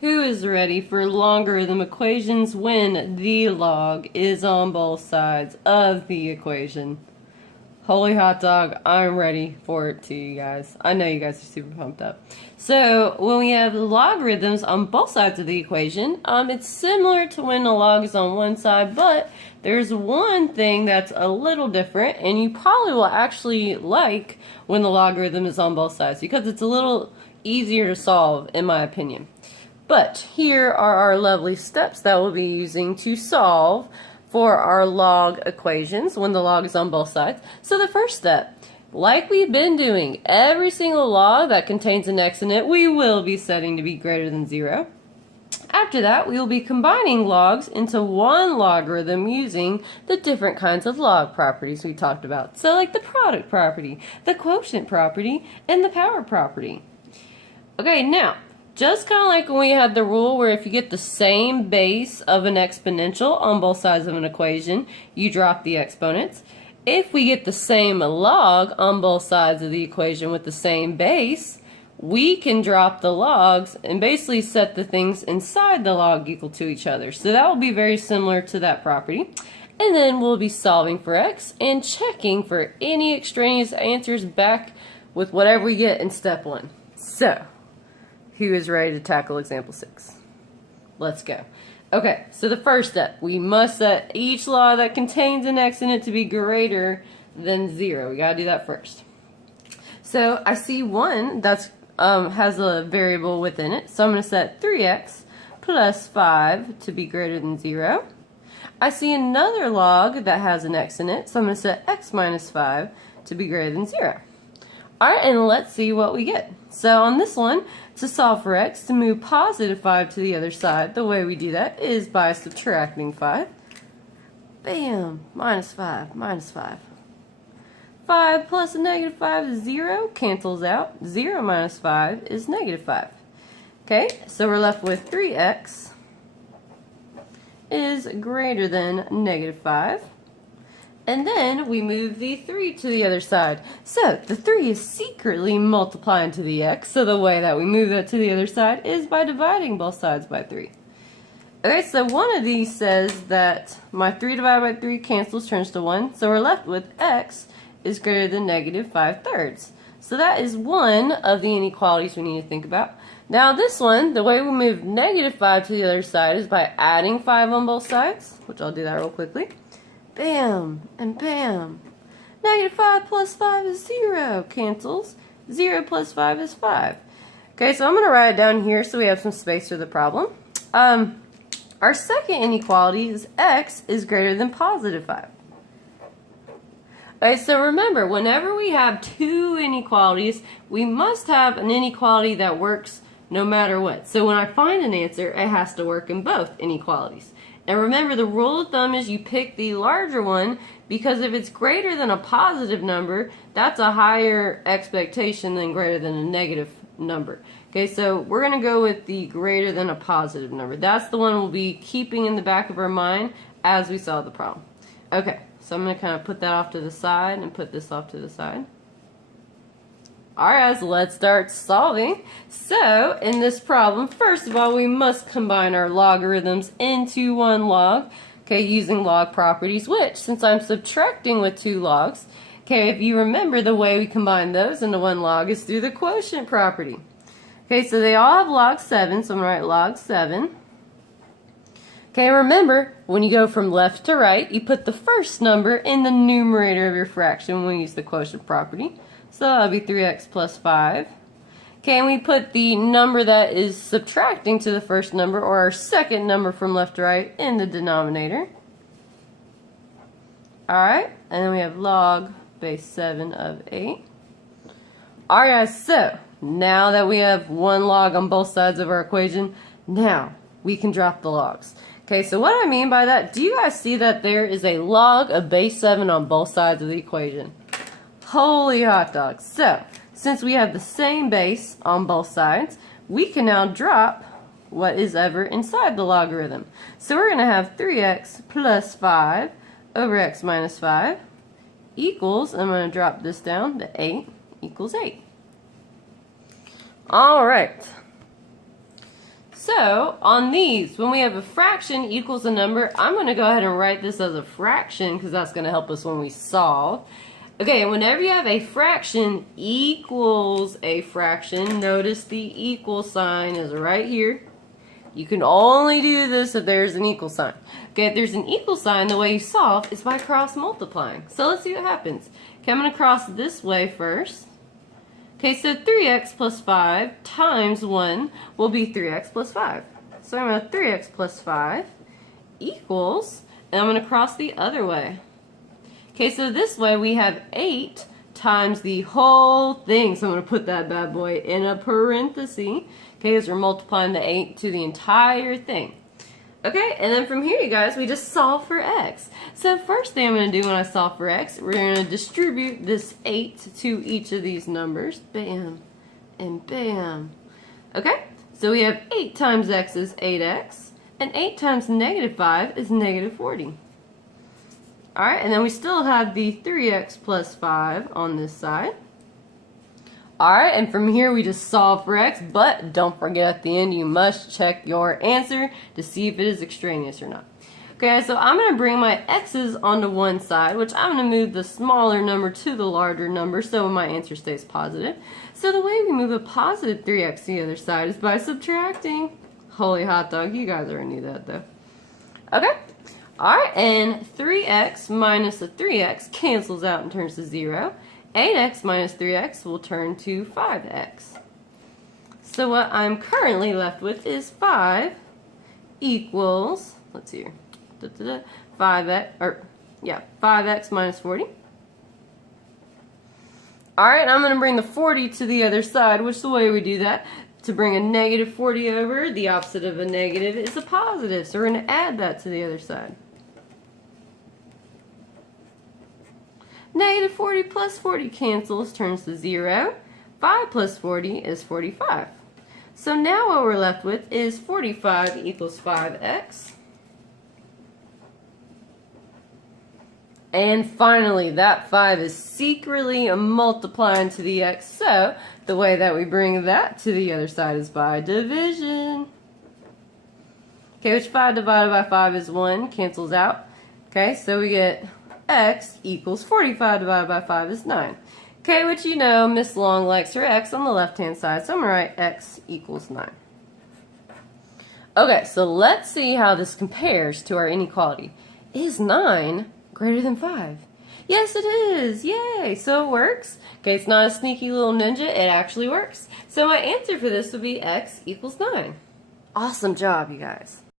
Who is ready for logarithm equations when the log is on both sides of the equation? Holy hot dog, I'm ready for it too, you guys. I know you guys are super pumped up. So when we have logarithms on both sides of the equation, it's similar to when the log is on one side, but there's one thing that's a little different, and you probably will actually like when the logarithm is on both sides because it's a little easier to solve, in my opinion. But here are our lovely steps that we'll be using to solve for our log equations when the log is on both sides. So the first step, like we've been doing, every single log that contains an x in it, we will be setting to be greater than 0. After that, we will be combining logs into one logarithm using the different kinds of log properties we talked about. So like the product property, the quotient property, and the power property. Okay, now, just kind of like when we had the rule where if you get the same base of an exponential on both sides of an equation, you drop the exponents. If we get the same log on both sides of the equation with the same base, we can drop the logs and basically set the things inside the log equal to each other. So that will be very similar to that property. And then we'll be solving for x and checking for any extraneous answers back with whatever we get in step 1. So, who is ready to tackle example 6? Let's go. Okay, so the first step, we must set each log that contains an x in it to be greater than 0. We gotta do that first. So I see one that's has a variable within it, so I'm gonna set 3x plus 5 to be greater than 0. I see another log that has an x in it, so I'm gonna set x minus 5 to be greater than 0. Alright, and let's see what we get. So on this one, to solve for x, to move positive 5 to the other side, the way we do that is by subtracting 5. Bam! Minus 5, minus 5. 5 plus a negative 5 is 0, cancels out. 0 minus 5 is negative 5. Okay, so we're left with 3x is greater than negative 5. And then we move the 3 to the other side. So the 3 is secretly multiplying to the x, so the way that we move that to the other side is by dividing both sides by 3. Okay, so one of these says that my 3 divided by 3 cancels, turns to 1, so we're left with x is greater than negative 5/3. So that is one of the inequalities we need to think about. Now this one, the way we move negative 5 to the other side is by adding 5 on both sides, which I'll do that real quickly. Bam and bam. Negative 5 plus 5 is 0. Cancels. 0 plus 5 is 5. Okay, so I'm going to write it down here so we have some space for the problem. Our second inequality is x is greater than positive 5. Okay, so remember, whenever we have two inequalities, we must have an inequality that works no matter what. So when I find an answer, it has to work in both inequalities. And remember, the rule of thumb is you pick the larger one because if it's greater than a positive number, that's a higher expectation than greater than a negative number. Okay, so we're going to go with the greater than a positive number. That's the one we'll be keeping in the back of our mind as we solve the problem. Okay, so I'm going to kind of put that off to the side and put this off to the side. Alright, so let's start solving. So, in this problem, first of all, we must combine our logarithms into one log, okay, using log properties, which, since I'm subtracting with two logs, okay, if you remember, the way we combine those into one log is through the quotient property. Okay, so they all have log 7, so I'm going to write log 7. Okay, remember, when you go from left to right, you put the first number in the numerator of your fraction when we use the quotient property. So that'll be 3x plus 5. Okay, and we put the number that is subtracting to the first number, or our second number from left to right, in the denominator. Alright, and then we have log base 7 of 8. Alright, so now that we have one log on both sides of our equation, now we can drop the logs. Okay, so what I mean by that, do you guys see that there is a log of base 7 on both sides of the equation? Holy hot dogs. So, since we have the same base on both sides, we can now drop what is ever inside the logarithm. So we're going to have 3x plus 5 over x minus 5 equals, I'm going to drop this down to 8 equals 8. Alright. So, on these, when we have a fraction equals a number, I'm going to go ahead and write this as a fraction because that's going to help us when we solve. Okay, and whenever you have a fraction equals a fraction, notice the equal sign is right here. You can only do this if there's an equal sign. Okay, if there's an equal sign, the way you solve is by cross multiplying. So let's see what happens. Okay, I'm going to cross this way first. Okay, so 3x plus 5 times 1 will be 3x plus 5. So I'm going to 3x plus 5 equals, and I'm going to cross the other way. Okay, so this way we have 8 times the whole thing. So I'm going to put that bad boy in a parenthesis. Okay, because we're multiplying the 8 to the entire thing. Okay, and then from here, you guys, we just solve for x. So first thing I'm going to do when I solve for x, we're going to distribute this 8 to each of these numbers. Bam, and bam. Okay, so we have 8 times x is 8x, and 8 times negative 5 is negative 40. Alright, and then we still have the 3x plus 5 on this side. Alright, and from here we just solve for x, but don't forget at the end you must check your answer to see if it is extraneous or not. Okay, so I'm going to bring my x's onto one side, which I'm going to move the smaller number to the larger number so my answer stays positive. So the way we move a positive 3x to the other side is by subtracting. Holy hot dog, you guys already knew that though. Okay, alright, and 3x minus a 3x cancels out and turns to 0. 8x minus 3x will turn to 5x. So what I'm currently left with is 5 equals, let's see here, 5x minus 40. Alright, I'm going to bring the 40 to the other side, which the way we do that, to bring a negative 40 over, the opposite of a negative is a positive. So we're going to add that to the other side. Negative 40 plus 40 cancels, turns to 0. 5 plus 40 is 45. So now what we're left with is 45 equals 5x. And finally, that 5 is secretly multiplying to the x. So the way that we bring that to the other side is by division. Okay, which 5 divided by 5 is 1, cancels out. Okay, so we get x equals 45 divided by 5 is 9. Okay, which you know, Miss Long likes her x on the left-hand side, so I'm going to write x equals 9. Okay, so let's see how this compares to our inequality. Is 9 greater than 5? Yes, it is! Yay! So it works. Okay, it's not a sneaky little ninja, it actually works. So my answer for this would be x equals 9. Awesome job, you guys.